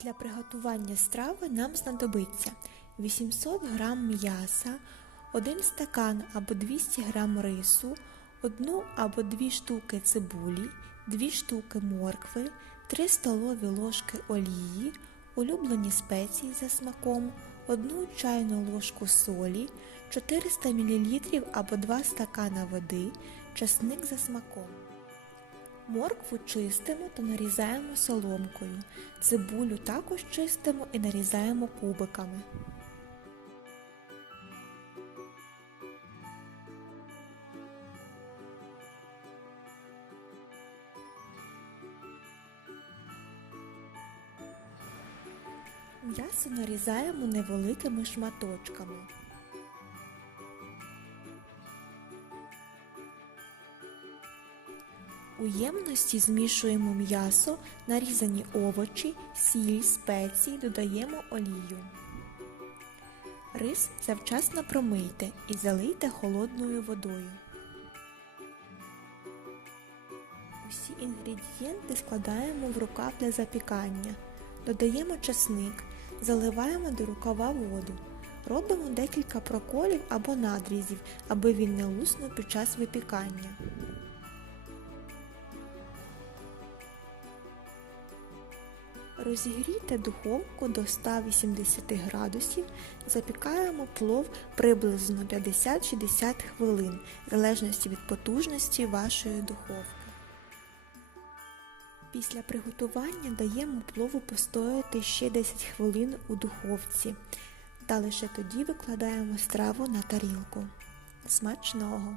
Для приготування страви нам знадобиться 800 г м'яса, 1 стакан або 200 г рису, 1 або 2 штуки цибулі, 2 штуки моркви, 3 столові ложки олії, улюблені спеції за смаком, 1 чайну ложку солі, 400 мл або 2 стакана води, часник за смаком. Моркву чистимо та нарізаємо соломкою. Цибулю також чистимо і нарізаємо кубиками. М'ясо нарізаємо невеликими шматочками. У ємності змішуємо м'ясо, нарізані овочі, сіль, спеції, додаємо олію. Рис завчасно промийте і залийте холодною водою. Усі інгредієнти складаємо в рукав для запікання. Додаємо часник, заливаємо до рукава воду. Робимо декілька проколів або надрізів, аби він не луснув під час випікання. Розігрійте духовку до 180 градусів, запікаємо плов приблизно 50-60 хвилин, в залежності від потужності вашої духовки. Після приготування даємо плову постояти ще 10 хвилин у духовці та лише тоді викладаємо страву на тарілку. Смачного!